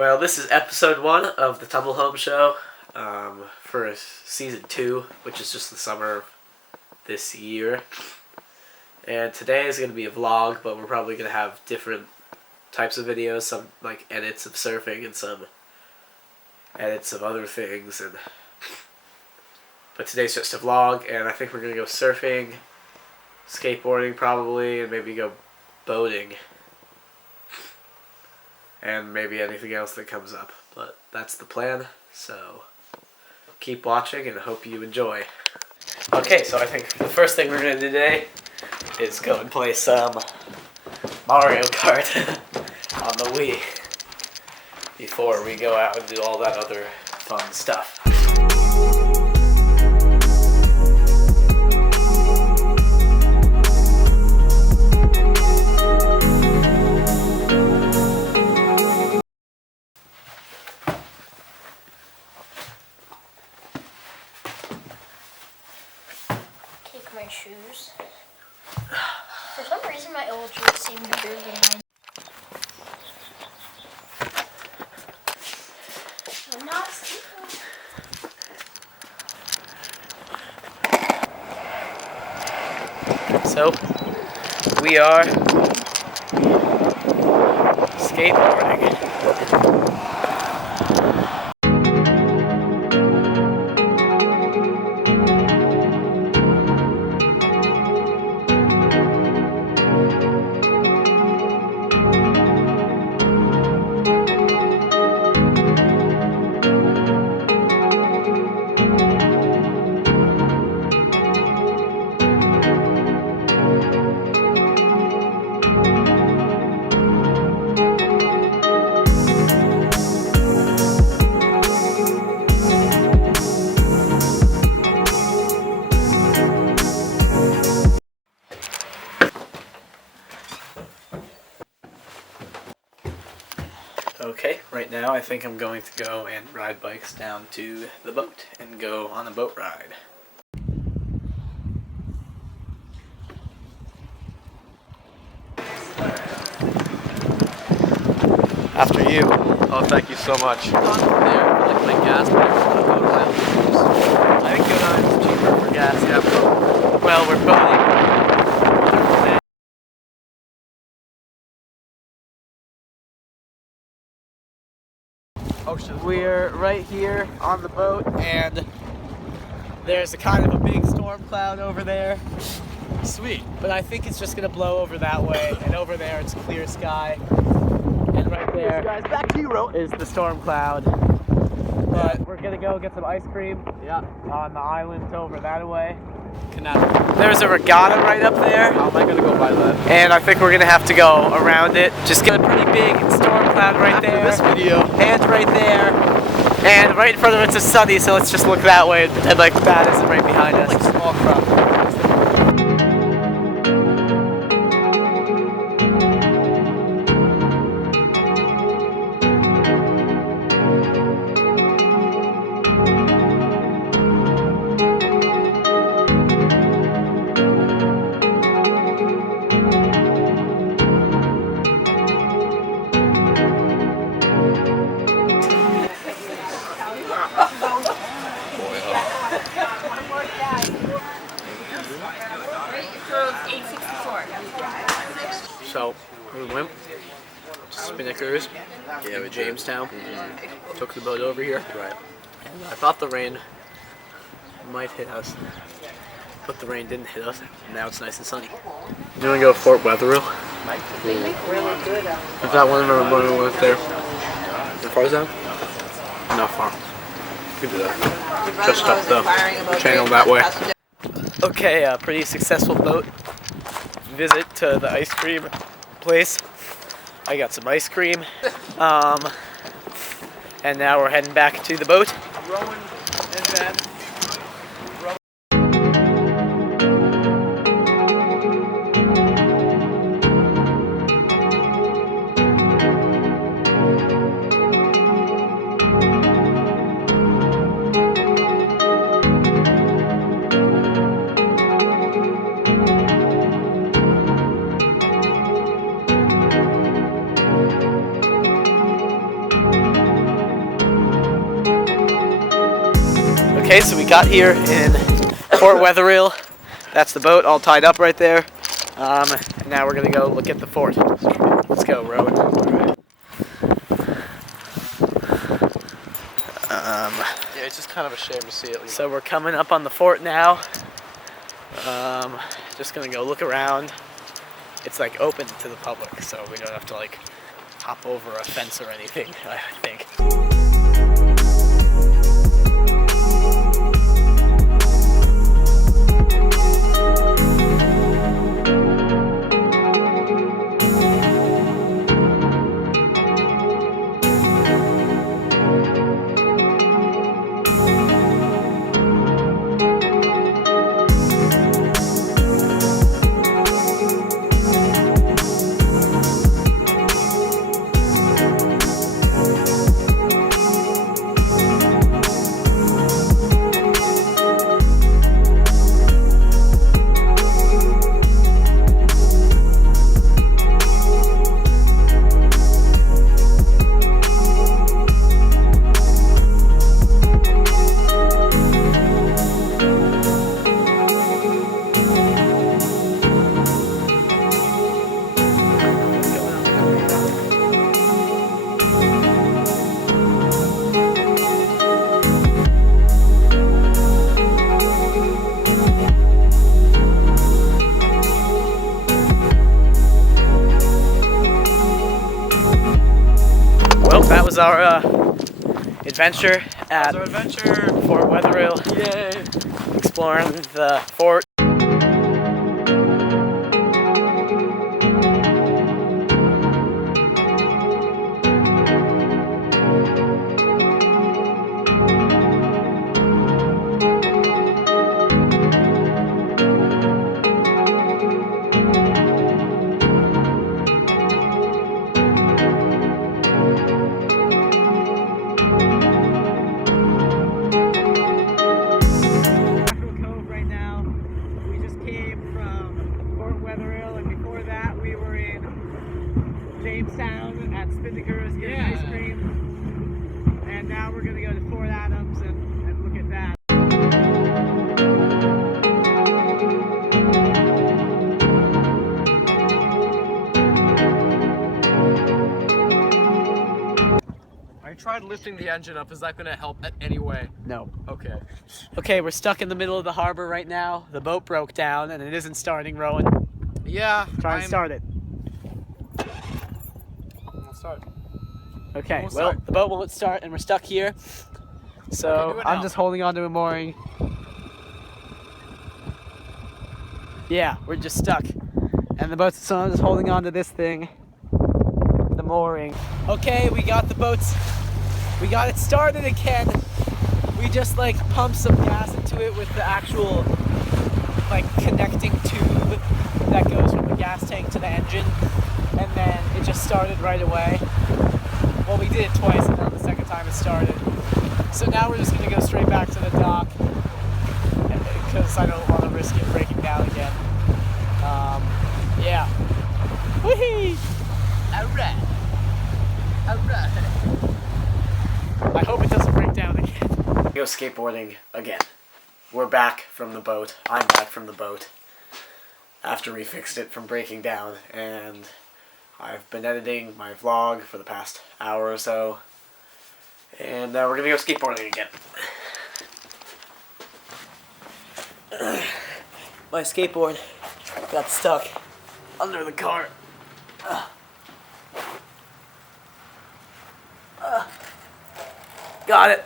Well, this is episode 1 of the Tumble Home Show for season 2, which is just the summer of this year. And today is going to be a vlog, but we're probably going to have different types of videos, some like edits of surfing and some edits of other things. But today's just a vlog, and I think we're going to go surfing, skateboarding probably, and maybe go boating. And maybe anything else that comes up. But that's the plan, so keep watching and I hope you enjoy. Okay, so I think the first thing we're going to do today is go and play some Mario Kart on the Wii before we go out and do all that other fun stuff. Take my shoes. For some reason, my old shoes seem bigger than mine. I'm not sleeping. So, we are skateboarding. Okay, right now I think I'm going to go and ride bikes down to the boat and go on a boat ride. After you. Oh, thank you so much. I think Yoda is cheaper for gas. Yeah. Well, we're boating. We're right here on the boat, and there's a kind of a big storm cloud over there. Sweet. But I think it's just gonna blow over that way, and over there it's clear sky. And right there Guys, back to you, is the storm cloud. But we're gonna go get some ice cream on the island over that way. There's a regatta right up there. How am I gonna go by that? And I think we're gonna have to go around it. Just get a pretty big storm cloud right there. This video. And right there. And right in front of it's a sunny, so let's just look that way and pretend like that isn't right behind us. Like small crowd. So we went to Spinnaker's in Jamestown. Took the boat over here. Right. And I thought the rain might hit us, but the rain didn't hit us. Now it's nice and sunny. You want to go to Fort Wetherill? Is that one of the one we went there? How far is that? Not far. We can do that. Just up the channel that way. Okay, a pretty successful boat visit to the ice cream place. I got some ice cream. And now we're heading back to the boat. Rowan and then Bye. Okay, so we got here in Fort Wetherill. That's the boat all tied up right there. And now we're gonna go look at the fort. Let's go, Rowan. Yeah, it's just kind of a shame to see it. So we're coming up on the fort now. Just gonna go look around. It's like open to the public, so we don't have to like hop over a fence or anything, I think. Well, that was our adventure at Fort Wetherill. Yay! Exploring the fort. Jamestown at Spinnaker's getting ice cream, and now we're gonna go to Fort Adams and look at that. I tried lifting the engine up. Is that going to help in any way? No. Okay. Okay, we're stuck in the middle of the harbor right now. The boat broke down and it isn't starting, Rowan. Yeah. Try and start it. I'll start. Okay, Won't well, start. the boat won't start and we're stuck here. So Okay, do it I'm now. just holding on to a mooring. Yeah, we're just stuck. And the boat's, so I'm just holding on to this thing. The mooring. Okay, we got the boats. We got it started again. We just like pumped some gas into it with the actual like connecting tube that goes from the gas tank to the engine. And then it just started right away. Well, we did it twice, and then the second time it started. So now we're just gonna go straight back to the dock because I don't want to risk it breaking down again. Yeah. Whee! Alright. Alright. I hope it doesn't break down again. Go skateboarding again. We're back from the boat. I'm back from the boat after we fixed it from breaking down, and I've been editing my vlog for the past hour or so, and we're gonna go skateboarding again. My skateboard got stuck under the car. Got it.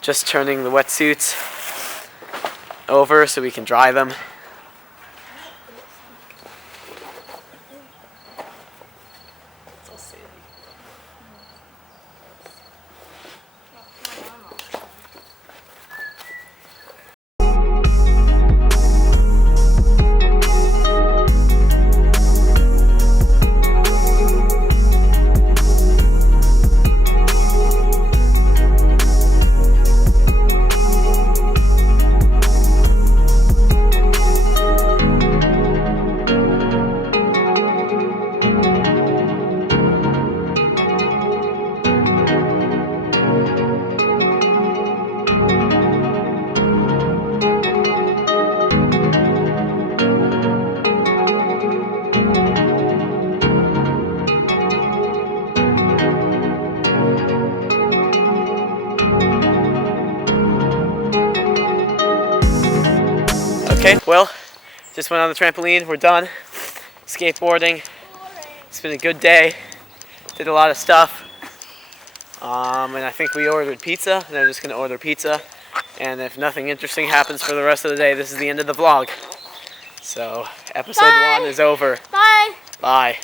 Just turning the wetsuits over so we can dry them. Okay, well, just went on the trampoline. We're done. Skateboarding. It's been a good day. Did a lot of stuff. And I think we ordered pizza, and I'm just going to order pizza. And if nothing interesting happens for the rest of the day, this is the end of the vlog. So, episode 1 is over. Bye. Bye.